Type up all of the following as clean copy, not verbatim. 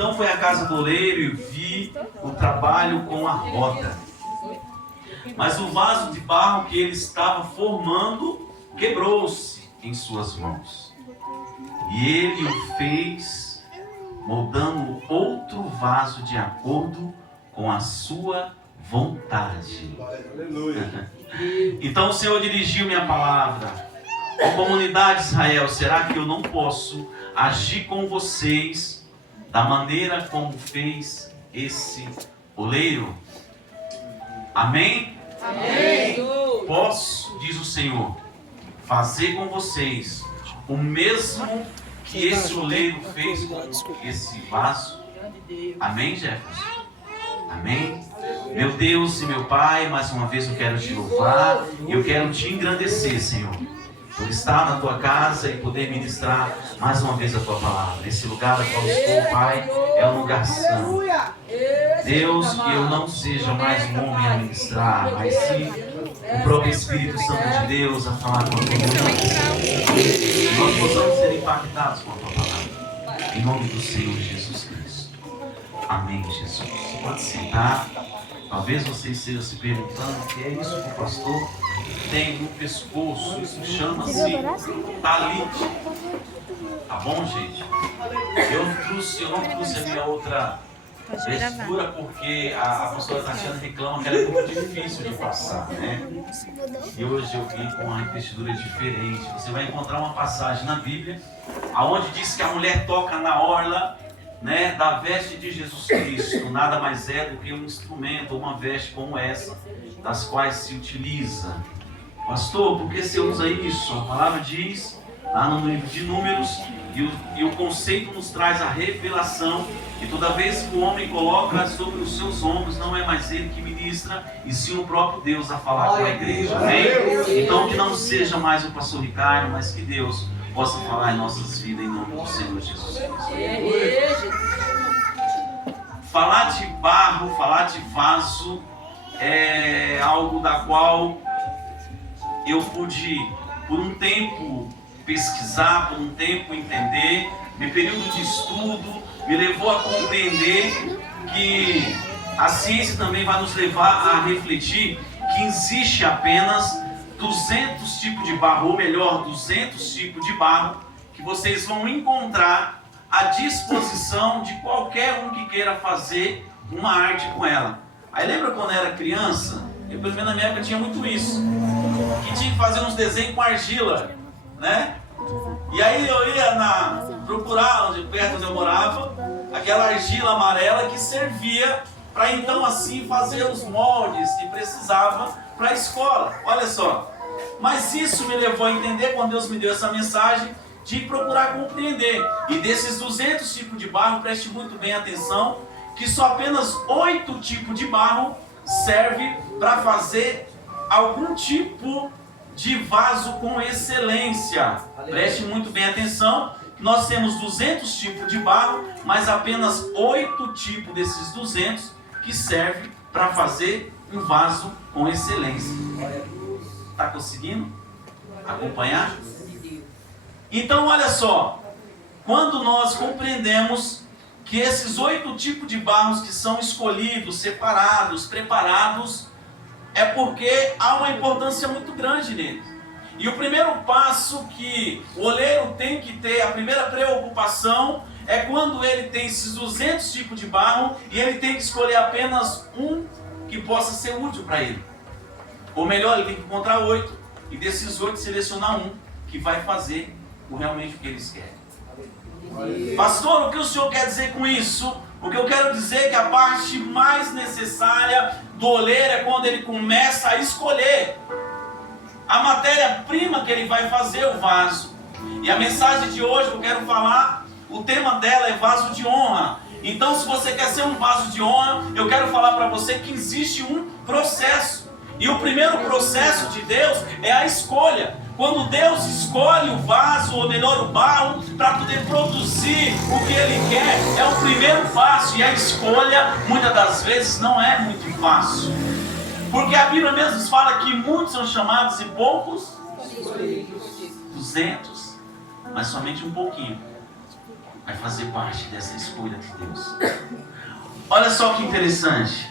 Então foi à casa do oleiro e vi o trabalho com a roda. Mas o vaso de barro que ele estava formando quebrou-se em suas mãos. E ele o fez, moldando outro vaso de acordo com a sua vontade. Então o Senhor dirigiu minha palavra. Ó comunidade de Israel, será que eu não posso agir com vocês da maneira como fez esse oleiro? Amém? Amém. Posso, diz o Senhor, fazer com vocês o mesmo que esse oleiro fez com esse vaso? Amém, Jefferson? Amém? Meu Deus e meu Pai, mais uma vez eu quero te louvar e eu quero te engrandecer, Senhor, por estar na tua casa e poder ministrar mais uma vez a tua palavra. Esse lugar no qual estou, Pai, é um lugar santo. Deus, que eu não seja mais um homem a ministrar, mas sim o próprio Espírito Santo de Deus a falar com a tua palavra. Nós possamos ser impactados com a tua palavra. Em nome do Senhor Jesus Cristo. Amém, Jesus. Pode sentar. Talvez você esteja se perguntando o que é isso que o pastor tem no pescoço. Isso chama-se talite. Tá bom, gente? Eu não trouxe a minha outra textura porque a pastora Tatiana reclama que ela é muito difícil de passar, né? E hoje eu vim com uma textura diferente. Você vai encontrar uma passagem na Bíblia aonde diz que a mulher toca na orla, né, da veste de Jesus Cristo. Nada mais é do que um instrumento, uma veste como essa, das quais se utiliza. Pastor, por que você usa isso? A palavra diz lá no livro de Números, e o conceito nos traz a revelação, que toda vez que o homem coloca sobre os seus ombros, não é mais ele que ministra, e sim o próprio Deus a falar com a igreja. Amém? Então que não seja mais o pastor Ricardo, mas que Deus possa falar em nossas vidas, em nome do Senhor Jesus Cristo. Falar de barro, falar de vaso, é algo da qual eu pude, por um tempo, pesquisar, por um tempo entender. Meu período de estudo me levou a compreender que a ciência também vai nos levar a refletir que existe apenas 200 tipos de barro, ou melhor, 200 tipos de barro que vocês vão encontrar à disposição de qualquer um que queira fazer uma arte com ela. Aí lembra quando eu era criança? Eu, pelo menos na minha época, tinha muito isso, que tinha que fazer uns desenhos com argila, né? E aí eu ia procurar, perto onde eu morava, aquela argila amarela que servia para então assim fazer os moldes que precisava para a escola. Olha só. Mas isso me levou a entender, quando Deus me deu essa mensagem, de procurar compreender. E desses 200 tipos de barro, preste muito bem atenção, que só apenas 8 tipos de barro serve para fazer algum tipo de vaso com excelência. Preste muito bem atenção, nós temos 200 tipos de barro, mas apenas 8 tipos desses 200 que servem para fazer um vaso com excelência. Está conseguindo acompanhar? Então olha só, quando nós compreendemos que esses 8 tipos de barros que são escolhidos, separados, preparados, é porque há uma importância muito grande neles. E o primeiro passo que o oleiro tem que ter, a primeira preocupação, é quando ele tem esses 200 tipos de barro e ele tem que escolher apenas um que possa ser útil para ele. Ou melhor, ele tem que encontrar 8 e desses 8 selecionar um que vai fazer realmente o que eles querem. Pastor, o que o senhor quer dizer com isso? O que eu quero dizer é que a parte mais necessária do oleiro é quando ele começa a escolher a matéria-prima que ele vai fazer o vaso. E a mensagem de hoje que eu quero falar, o tema dela é vaso de honra. Então, se você quer ser um vaso de honra, eu quero falar para você que existe um processo. E o primeiro processo de Deus é a escolha. Quando Deus escolhe o vaso, ou melhor, o barro, para poder produzir o que Ele quer, é o primeiro passo. E a escolha, muitas das vezes, não é muito fácil. Porque a Bíblia mesmo nos fala que muitos são chamados e poucos 200, mas somente um pouquinho. vai fazer parte dessa escolha de Deus. Olha só que interessante.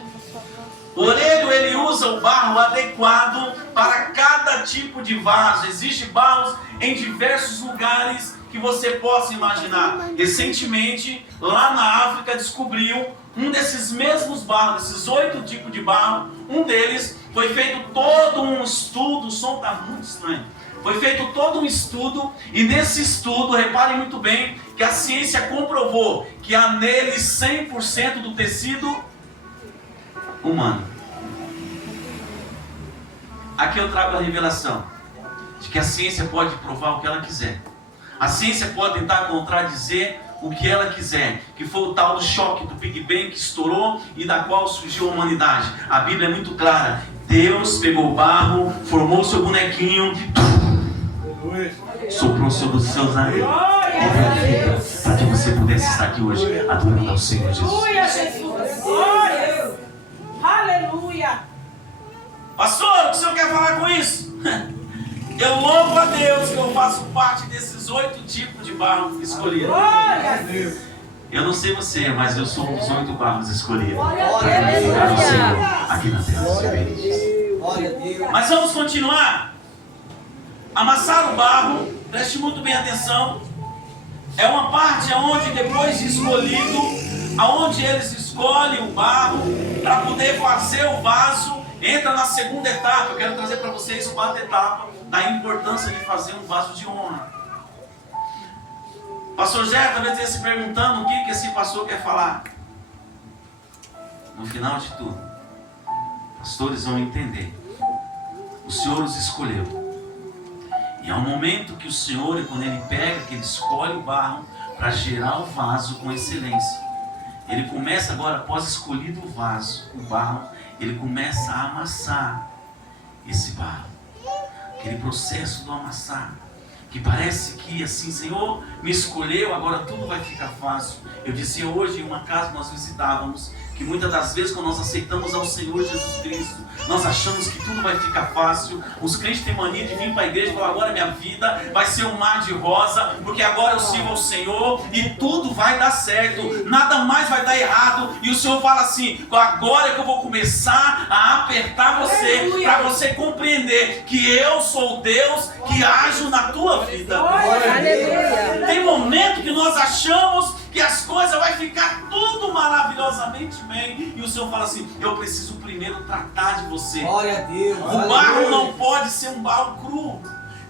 O oleiro, ele usa o barro adequado para cada tipo de vaso. Existem barros em diversos lugares que você possa imaginar. Recentemente, lá na África, descobriu um desses mesmos barros, desses 8 tipos de barro. Um deles foi feito todo um estudo. O som está muito estranho. Foi feito todo um estudo, e nesse estudo, reparem muito bem, que a ciência comprovou que há nele 100% do tecido humano. Aqui eu trago a revelação de que a ciência pode provar o que ela quiser. A ciência pode tentar contradizer o que ela quiser, que foi o tal do choque do Big Bang que estourou e da qual surgiu a humanidade. A Bíblia é muito clara. Deus pegou o barro, formou o seu bonequinho, soprou sobre os seus narizes para que você pudesse estar aqui hoje adorando ao Senhor Jesus. Aleluia! Pastor, o que o senhor quer falar com isso? Eu louvo a Deus que eu faço parte desses 8 tipos de barro escolhidos. Eu não sei você, mas eu sou um dos 8 barros escolhidos para glorificar o Senhor aqui na terra dos viventes. Mas vamos continuar. Amassar o barro, preste muito bem atenção, é uma parte onde depois de escolhido, aonde eles escolhem o barro para poder fazer o vaso, entra na segunda etapa. Eu quero trazer para vocês 4 etapas da importância de fazer um vaso de honra. Pastor Jé, talvez esteja se perguntando o que esse pastor quer falar. No final de tudo, pastores vão entender. O Senhor os escolheu. E é um momento que o Senhor, quando Ele pega, que Ele escolhe o barro para gerar o vaso com excelência. Ele começa agora, após escolhido o vaso, o barro, Ele começa a amassar esse barro. Aquele processo do amassar, que parece que assim, Senhor me escolheu, agora tudo vai ficar fácil. Eu dizia hoje em uma casa que nós visitávamos, que muitas das vezes quando nós aceitamos ao Senhor Jesus Cristo, nós achamos que tudo vai ficar fácil. Os crentes têm mania de vir para a igreja e falar: agora minha vida vai ser um mar de rosa, porque agora eu sirvo ao Senhor e tudo vai dar certo, nada mais vai dar errado. E o Senhor fala assim: agora é que eu vou começar a apertar você, para você compreender que eu sou Deus que ajo na tua vida. Aleluia. Tem momento que nós achamos que as coisas vai ficar tudo maravilhosamente bem, e o Senhor fala assim: eu preciso primeiro tratar de você. Glória a Deus. O barro não pode ser um barro cru.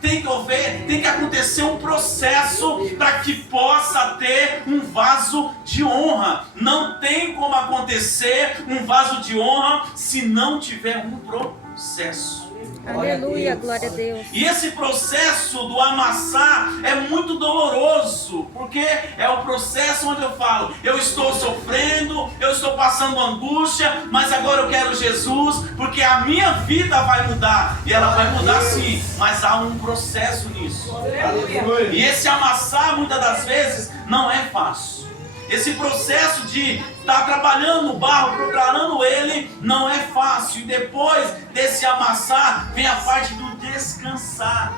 Tem que acontecer um processo para que possa ter um vaso de honra. Não tem como acontecer um vaso de honra se não tiver um processo. Aleluia, glória a Deus. E esse processo do amassar é muito doloroso, porque é o processo onde eu falo: eu estou sofrendo, eu estou passando angústia, mas agora eu quero Jesus, porque a minha vida vai mudar, e ela vai mudar sim, mas há um processo nisso. Aleluia. E esse amassar muitas das vezes não é fácil. Esse processo de estar trabalhando o barro, preparando ele, não é fácil. E depois desse amassar, vem a parte do descansar.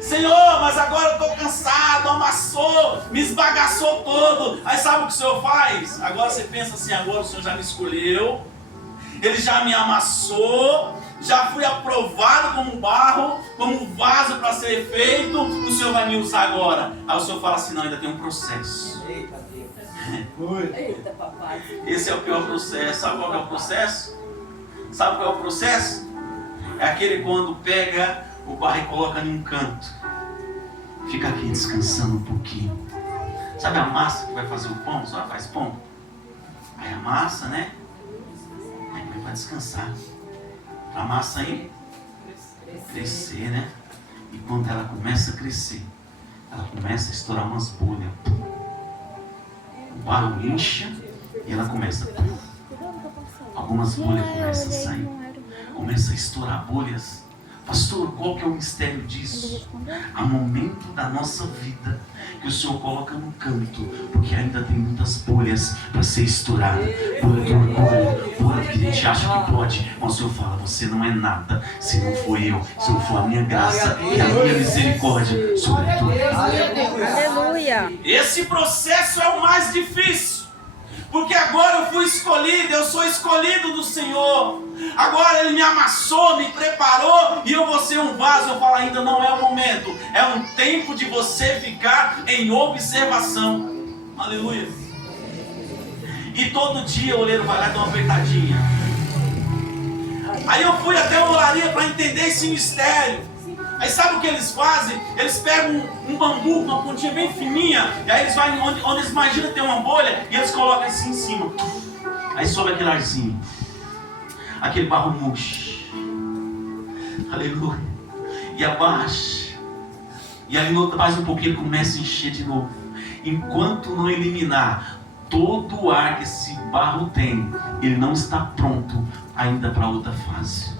Senhor, mas agora eu estou cansado, amassou, me esbagaçou todo. Aí sabe o que o Senhor faz? Agora você pensa assim: agora o Senhor já me escolheu, Ele já me amassou, já fui aprovado como barro, como vaso para ser feito, o Senhor vai me usar agora. Aí o Senhor fala assim: não, ainda tem um processo. Eita, papai. Esse é o pior processo. Sabe qual é o processo? Sabe qual é o processo? É aquele quando pega o barro e coloca em um canto, fica aqui descansando um pouquinho. Sabe a massa que vai fazer o pão? Só faz pão. Aí amassa, né? Aí vai descansar. A massa aí crescer, né? E quando ela começa a crescer, ela começa a estourar umas bolhas. O barro incha e ela começa. Algumas bolhas começam a sair. Começa a estourar bolhas, Pastor, qual que é o mistério disso? Há momento da nossa vida que o Senhor coloca no canto, porque ainda tem muitas bolhas para ser estourada. Bolha do orgulho, bolha que a gente acha que pode. Mas o Senhor fala, você não é nada se não for eu, se não for a minha graça e a minha misericórdia sobre tudo. Aleluia. Esse processo é o mais difícil. Porque agora eu fui escolhido, eu sou escolhido do Senhor. Agora Ele me amassou, me preparou e eu vou ser um vaso. Eu falo, ainda não é o momento. É um tempo de você ficar em observação. Aleluia. E todo dia o oleiro vai lá e dá uma apertadinha. Aí eu fui até a olaria para entender esse mistério. Aí sabe o que eles fazem? Eles pegam um bambu, uma pontinha bem fininha, e aí eles vão onde eles imaginam ter uma bolha, e eles colocam assim em cima. Aí sobe aquele arzinho, aquele barro murcho. Aleluia. E abaixa. E aí mais um pouquinho começa a encher de novo. Enquanto não eliminar todo o ar que esse barro tem, ele não está pronto ainda para outra fase.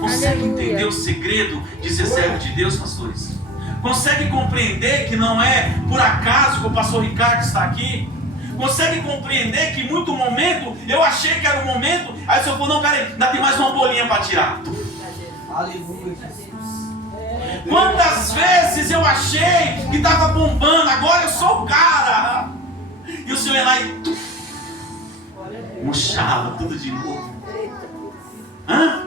Consegue entender o segredo de ser servo de Deus, pastores? Consegue compreender que não é por acaso que o pastor Ricardo está aqui? Consegue compreender que em muito momento eu achei que era o momento, aí o senhor falou, não, peraí, ainda tem mais uma bolinha para tirar. Aleluia. Quantas vezes eu achei que estava bombando, agora eu sou o cara. E o senhor ia lá e murchava tudo de novo. Hã?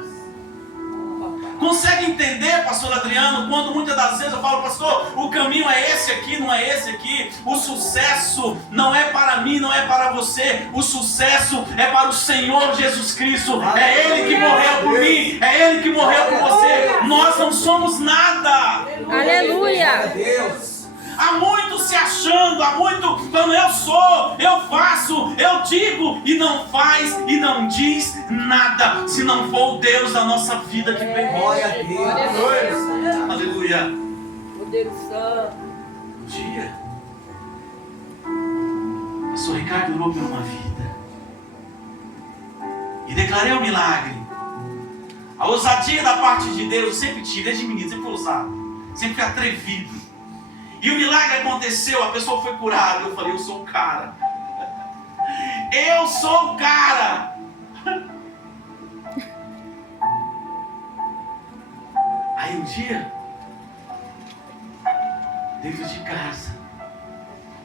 Consegue entender, pastor Adriano, quando muitas das vezes eu falo, pastor, o caminho é esse aqui, não é esse aqui. O sucesso não é para mim, não é para você. O sucesso é para o Senhor Jesus Cristo. É Ele que morreu por mim, é Ele que morreu por você. Nós não somos nada. Aleluia. Há muito se achando, há muito falando, eu sou, eu faço, eu digo, e não faz, e não diz nada, se não for o Deus da nossa vida que permite. Glória a Deus. Aleluia. Poder Santo. Um dia, o pastor Ricardo orou por uma vida, e declarei um milagre. A ousadia da parte de Deus, eu sempre tive, desde menino, sempre fui ousado, sempre fui atrevido. E o milagre aconteceu, a pessoa foi curada. Eu falei, eu sou o cara. Eu sou o cara. Aí um dia, dentro de casa,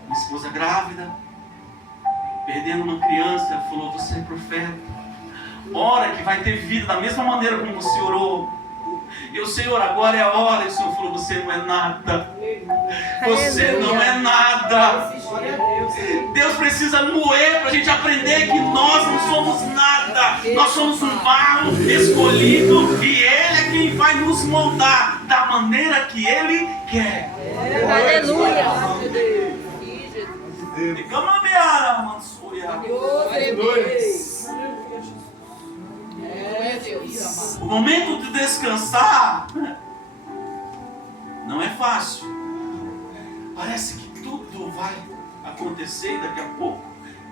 minha esposa grávida, perdendo uma criança, ela falou, você é profeta. Ora que vai ter vida da mesma maneira como você orou. Eu, Senhor, agora é a hora. E o Senhor falou, você não é nada. Você não é nada. Deus precisa moer para a gente aprender que nós não somos nada. Nós somos um barro escolhido e Ele é quem vai nos moldar da maneira que Ele quer. Aleluia. O momento de descansar não é fácil. Parece que tudo vai acontecer e daqui a pouco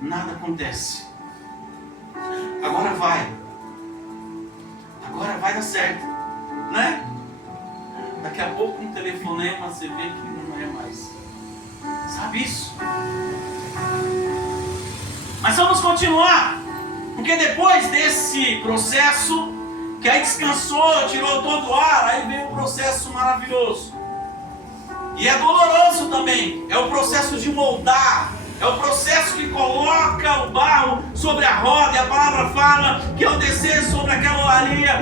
nada acontece. Agora vai dar certo, né? Daqui a pouco um telefonema você vê que não é mais. Sabe isso? Mas vamos continuar. Porque depois desse processo, que aí descansou, tirou todo o ar, aí veio um processo maravilhoso. E é doloroso também. É o processo de moldar. É o processo que coloca o barro sobre a roda. E a palavra fala que ao descer sobre aquela olaria,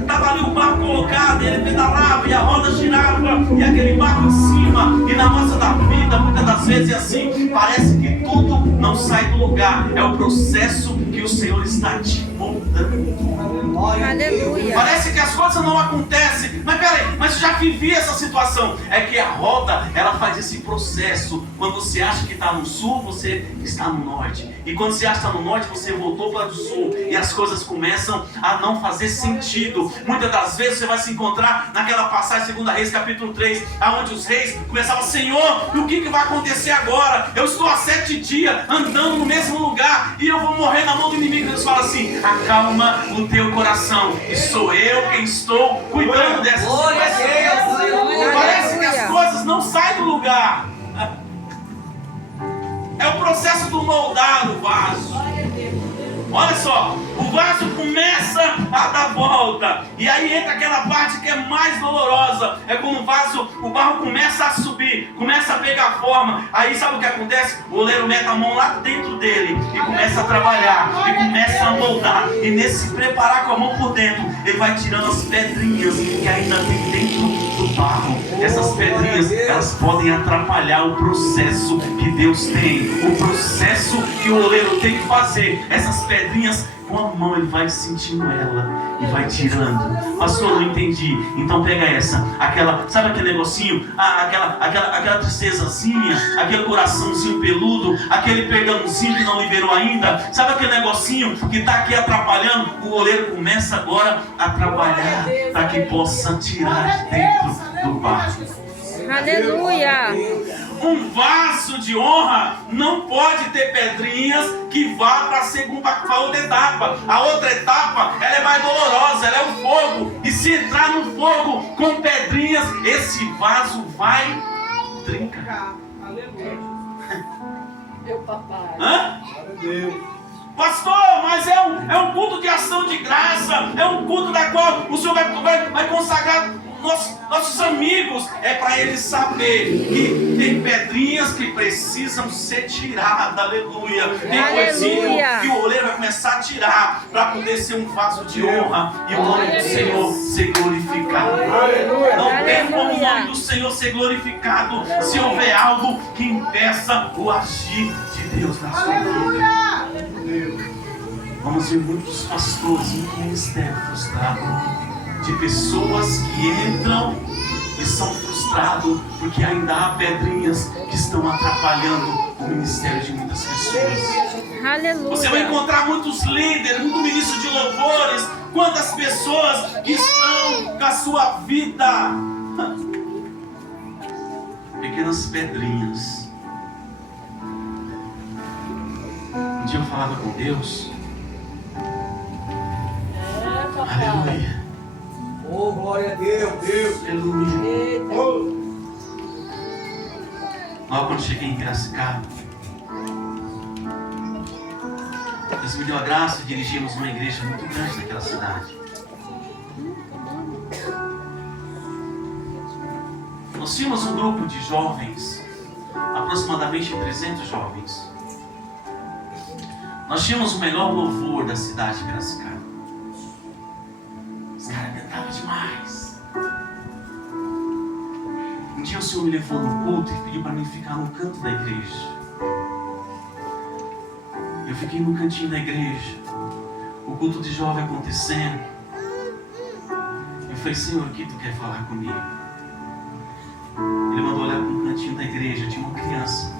estava ali o barro colocado, ele pedalava e a roda girava. E aquele barro em cima. E na nossa vida, muitas das vezes é assim. Parece que tudo não sai do lugar. É o processo que o Senhor está te moldando. Aleluia. Parece que as coisas não acontecem. Mas peraí, mas eu já vivi essa situação. É que a roda, ela faz esse processo. Quando você acha que está no sul, você está no norte. E quando você acha que está no norte, você voltou para o sul. E as coisas começam a não fazer sentido. Muitas das vezes você vai se encontrar naquela passagem, 2 Reis capítulo 3, onde os reis começavam, Senhor, o que vai acontecer agora? Eu estou há 7 7 dias andando no mesmo lugar e eu vou morrer na mão do inimigo. Deus fala assim: acalma o teu coração, e sou eu quem estou cuidando dessas Glória a situações. Deus. Parece que as coisas não saem do lugar. É o processo do moldar o vaso. Olha só, o vaso começa a dar volta, e aí entra aquela parte que é mais dolorosa. É quando o barro começa a subir, começa a pegar forma. Aí sabe o que acontece? O oleiro mete a mão lá dentro dele e começa a trabalhar, e começa a moldar. E nesse preparar com a mão por dentro, ele vai tirando as pedrinhas que ainda tem dentro do barro. Essas pedrinhas, elas podem atrapalhar o processo que Deus tem, o processo que o oleiro tem que fazer. Essas pedrinhas, com a mão ele vai sentindo ela e vai tirando. Pastor, não entendi. Então pega essa, sabe aquele negocinho, aquela tristezazinha, aquele coraçãozinho peludo, aquele perdãozinho que não liberou ainda, sabe aquele negocinho que está aqui atrapalhando? O oleiro começa agora a trabalhar para que possa tirar de dentro do barro. Aleluia. Um vaso de honra não pode ter pedrinhas que vá para a outra etapa. A outra etapa, ela é mais dolorosa, ela é o fogo. E se entrar no fogo com pedrinhas, esse vaso vai trincar. Aleluia. Meu papai. Hã? Pastor, mas é um culto de ação de graça. É um culto da qual o Senhor vai consagrar nossos amigos. É para eles saber que tem pedrinhas que precisam ser tiradas. Aleluia. Tem coisinha que o oleiro vai começar a tirar para poder ser um vaso de honra e o nome do Senhor ser glorificado. Aleluia. Não tem como o nome do Senhor ser glorificado se houver algo que impeça o agir de Deus na sua vida. Vamos ver muitos pastores, muito ministério frustrado, de pessoas que entram e são frustrados porque ainda há pedrinhas que estão atrapalhando o ministério de muitas pessoas. Aleluia. Você vai encontrar muitos líderes, muitos ministros de louvores, quantas pessoas que estão com a sua vida pequenas pedrinhas. Um dia eu falava com Deus. Aleluia. Oh, glória a Deus, Deus. Aleluia. Logo quando cheguei em Piracicaba, Deus me deu a graça de dirigirmos uma igreja muito grande naquela cidade. Nós tínhamos um grupo de jovens, aproximadamente 300 jovens. Nós tínhamos o melhor louvor da cidade de Piracicaba. Os caras cantavam demais. Um dia o Senhor me levou no culto e pediu para mim ficar no canto da igreja. Eu fiquei no cantinho da igreja, o culto de jovem acontecendo. Eu falei: Senhor, o que tu quer falar comigo? Ele mandou olhar para um cantinho da igreja, tinha uma criança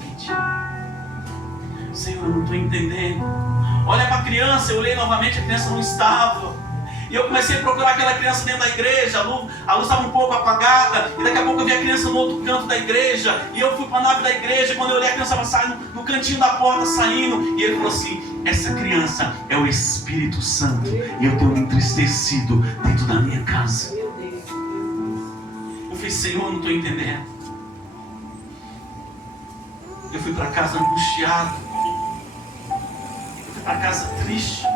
pequena. Senhor, eu não estou entendendo. Olha para a criança, eu olhei novamente, a criança não estava. E eu comecei a procurar aquela criança dentro da igreja, a luz estava um pouco apagada, e daqui a pouco eu vi a criança no outro canto da igreja, e eu fui para a nave da igreja, quando eu olhei a criança estava saindo, no cantinho da porta saindo, e ele falou assim: essa criança é o Espírito Santo, e eu tenho me entristecido dentro da minha casa. Eu falei: Senhor, eu não estou entendendo. Eu fui para casa angustiado, eu fui para casa triste.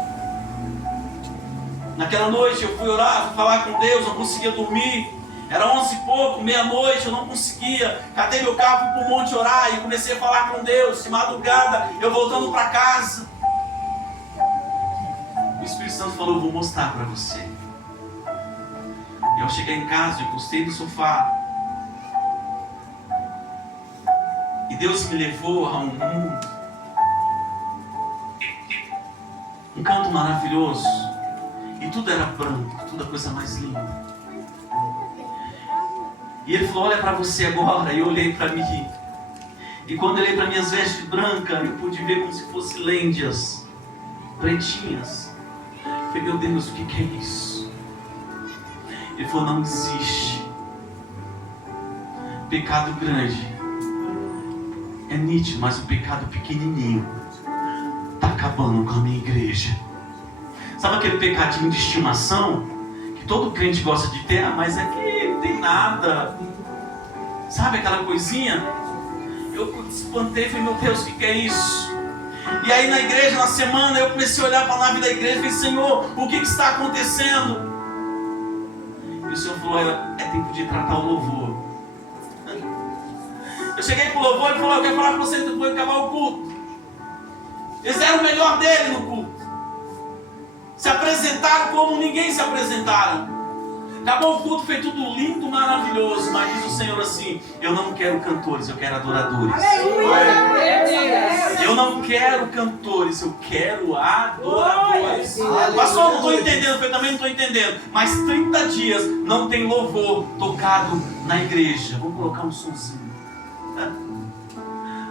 Naquela noite eu fui orar, fui falar com Deus, não conseguia dormir. Era 11 e pouco, meia-noite, eu não conseguia. Catei meu carro, fui para o monte orar e comecei a falar com Deus. De madrugada, eu voltando para casa. O Espírito Santo falou: eu vou mostrar para você. E ao chegar em casa, eu encostei no sofá. E Deus me levou a um mundo, um canto maravilhoso. E tudo era branco, tudo a coisa mais linda. E ele falou: olha para você agora. E eu olhei para mim. E quando eu olhei para minhas vestes brancas, eu pude ver como se fossem lêndias, pretinhas. Eu falei: meu Deus, o que é isso? Ele falou: não existe pecado grande. É é nítido, mas o pecado pequenininho está acabando com a minha igreja. Sabe aquele pecadinho de estimação que todo crente gosta de ter? Mas é que não tem nada. Sabe aquela coisinha? Eu espantei e falei, meu Deus, o que é isso? E aí na igreja, na semana, eu comecei a olhar para a nave da igreja e falei, Senhor, o que está acontecendo? E o Senhor falou, é tempo de tratar o louvor. Eu cheguei para o louvor e falou, eu quero falar com vocês depois de acabar o culto. Eles deram o melhor dele no culto. Se apresentaram como ninguém se apresentaram. Acabou o culto, foi tudo lindo, maravilhoso. Mas diz o Senhor assim, eu não quero cantores, eu quero adoradores. Eu não quero cantores, eu quero adoradores. Pastor, não estou entendendo, eu também não estou entendendo. Mas 30 dias não tem louvor tocado na igreja. Vamos colocar um sonzinho.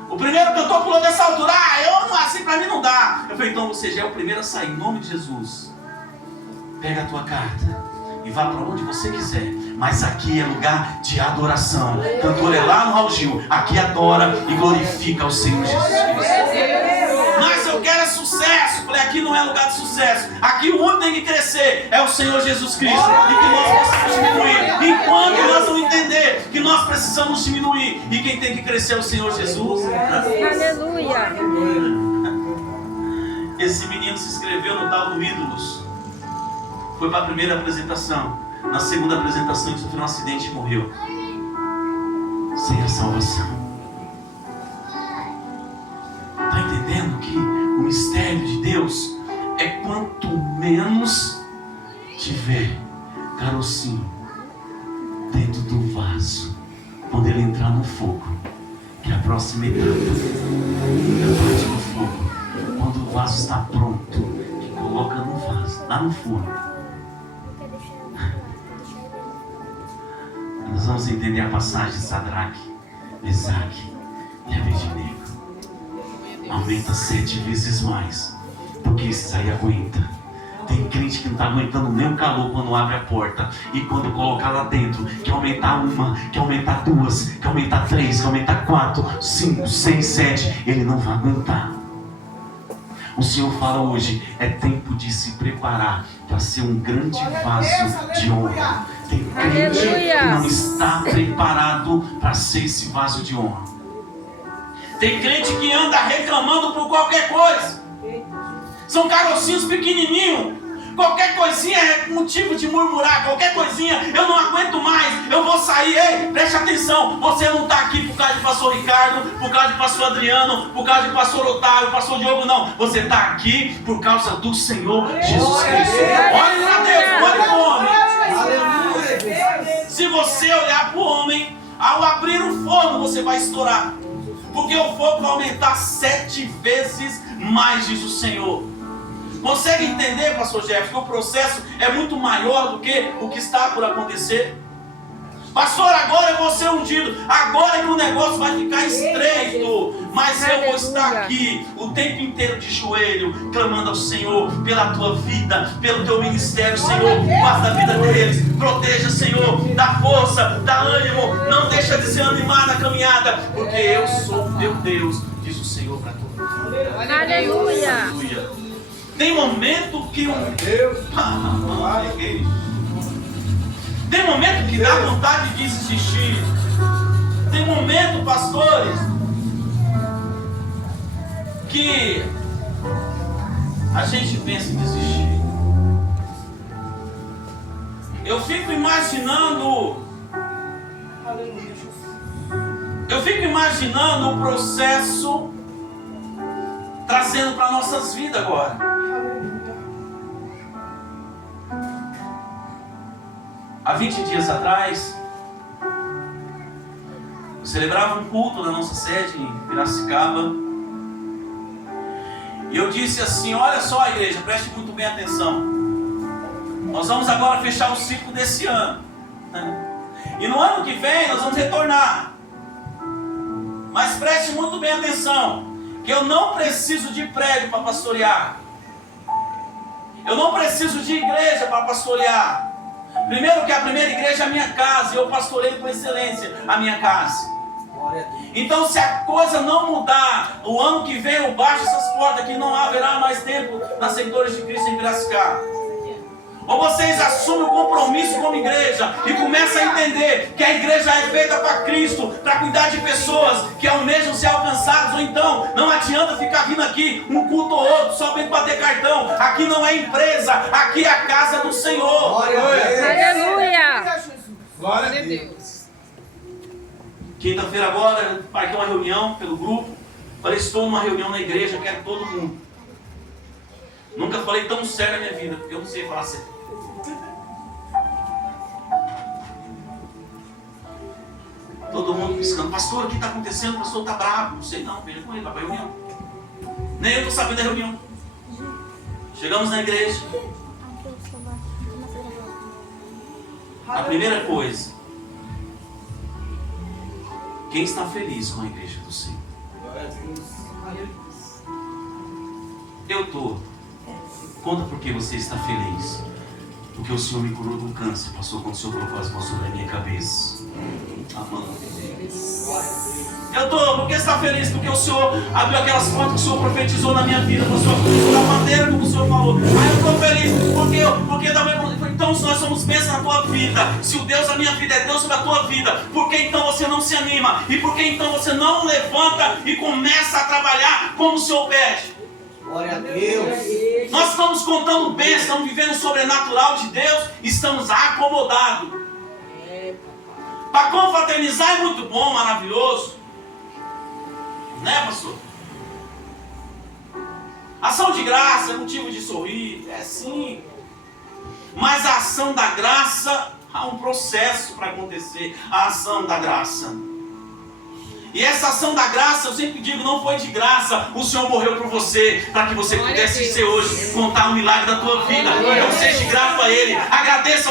O primeiro cantor pulou dessa altura. Assim pra mim não dá. Eu falei, então você já é o primeiro a sair, em nome de Jesus. Pega a tua carta e vá para onde você quiser. Mas aqui é lugar de adoração. O cantor é lá no Raul Gil. Aqui adora e glorifica o Senhor Jesus Cristo. Mas eu quero sucesso. Falei, aqui não é lugar de sucesso. Aqui o único que tem que crescer é o Senhor Jesus Cristo. E que nós precisamos diminuir. Enquanto nós não entender que nós precisamos diminuir. E quem tem que crescer é o Senhor Jesus. Aleluia. Esse menino se inscreveu no tal do Ídolos. Foi para a primeira apresentação. Na segunda apresentação ele sofreu um acidente e morreu. Sem a salvação. Está entendendo que o mistério de Deus é quanto menos tiver carocinho dentro do vaso, quando ele entrar no fogo, que é a próxima etapa, é a parte do fogo. Quando o vaso está pronto, que coloca no vaso, lá no forno. Nós vamos entender a passagem de Sadraque, Mesaque e Abednego. Aumenta 7 vezes mais, porque esses aí aguentam. Tem crente que não está aguentando nem o calor quando abre a porta. E quando colocar lá dentro, quer aumentar uma, quer aumentar 2, quer aumentar 3, quer aumentar 4, 5, 6, 7. Ele não vai aguentar. O Senhor fala hoje, é tempo de se preparar para ser um grande vaso de honra. Tem crente que não está preparado para ser esse vaso de honra. Tem crente que anda reclamando por qualquer coisa. São carocinhos pequenininhos. Qualquer coisinha é motivo de murmurar. Qualquer coisinha, eu não aguento mais, eu vou sair. Ei, preste atenção. Você não está aqui por causa de pastor Ricardo, por causa de pastor Adriano, por causa de pastor Otávio, pastor Diogo, não. Você está aqui por causa do Senhor Jesus Cristo. Olha para Deus, olha para o homem. Se você olhar para o homem, ao abrir o forno você vai estourar. Porque o fogo vai aumentar 7 vezes mais, diz o Senhor. Consegue entender, pastor Jefferson, que o processo é muito maior do que o que está por acontecer? Pastor, agora eu vou ser ungido, agora que o negócio vai ficar estreito, mas eu vou estar aqui o tempo inteiro de joelho, clamando ao Senhor pela tua vida, pelo teu ministério, Senhor, guarda a vida deles, proteja, Senhor, dá força, dá ânimo, não deixa de se animar na caminhada, porque eu sou teu Deus, diz o Senhor para todos. Aleluia. Aleluia. Tem momento que tem momento que dá vontade de desistir. Tem momento, pastores, que a gente pensa em desistir. Eu fico imaginando o processo trazendo para nossas vidas agora. Há 20 dias atrás, eu celebrava um culto na nossa sede em Piracicaba. E eu disse assim, olha só, igreja, preste muito bem atenção. Nós vamos agora fechar o ciclo desse ano. E no ano que vem nós vamos retornar. Mas preste muito bem atenção, que eu não preciso de prédio para pastorear. Eu não preciso de igreja para pastorear. Primeiro que a primeira igreja é a minha casa, e eu pastoreio com excelência a minha casa. Então, se a coisa não mudar, o ano que vem eu baixo essas portas, que não haverá mais tempo nas Seguidores de Cristo em Piracicaba. Ou vocês assumem o compromisso como igreja e começam a entender que a igreja é feita para Cristo, para cuidar de pessoas que almejam ser alcançadas. Ou então, não adianta ficar vindo aqui um culto ou outro, só para bater cartão. Aqui não é empresa, aqui é a casa do Senhor. Glória a Deus. Aleluia. Glória a Deus. Quinta-feira agora, eu marquei uma reunião pelo grupo. Falei, estou numa reunião na igreja, quero todo mundo. Nunca falei tão sério na minha vida, porque eu não sei falar sério. Todo mundo piscando, pastor, o que está acontecendo? O pastor está bravo. Não sei não, veja com ele, vai para a reunião. Nem eu estou sabendo da reunião. Chegamos na igreja. A primeira coisa, quem está feliz com a igreja do Senhor? Eu estou. Conta por que você está feliz. Porque o Senhor me curou do câncer, pastor, quando o Senhor colocou as mãos sobre a minha cabeça. Amém. Eu estou, porque está feliz? Porque o Senhor abriu aquelas portas que o Senhor profetizou na minha vida, da maneira como o Senhor falou. Aí eu estou feliz, porque então nós somos bênçãos na tua vida. Se o Deus da minha vida é Deus sobre a tua vida, por que então você não se anima? E por que então você não levanta e começa a trabalhar como o Senhor pede? Glória a Deus. Nós estamos contando bem, estamos vivendo o sobrenatural de Deus, estamos acomodados. Para confraternizar é muito bom, maravilhoso. Né, pastor? Ação de graça é motivo de sorrir, é sim. Mas a ação da graça, há um processo para acontecer. A ação da graça. E essa ação da graça, eu sempre digo, não foi de graça. O Senhor morreu por você, para que você pudesse ser hoje, contar um milagre da tua vida. Então seja grato a Ele, agradeça.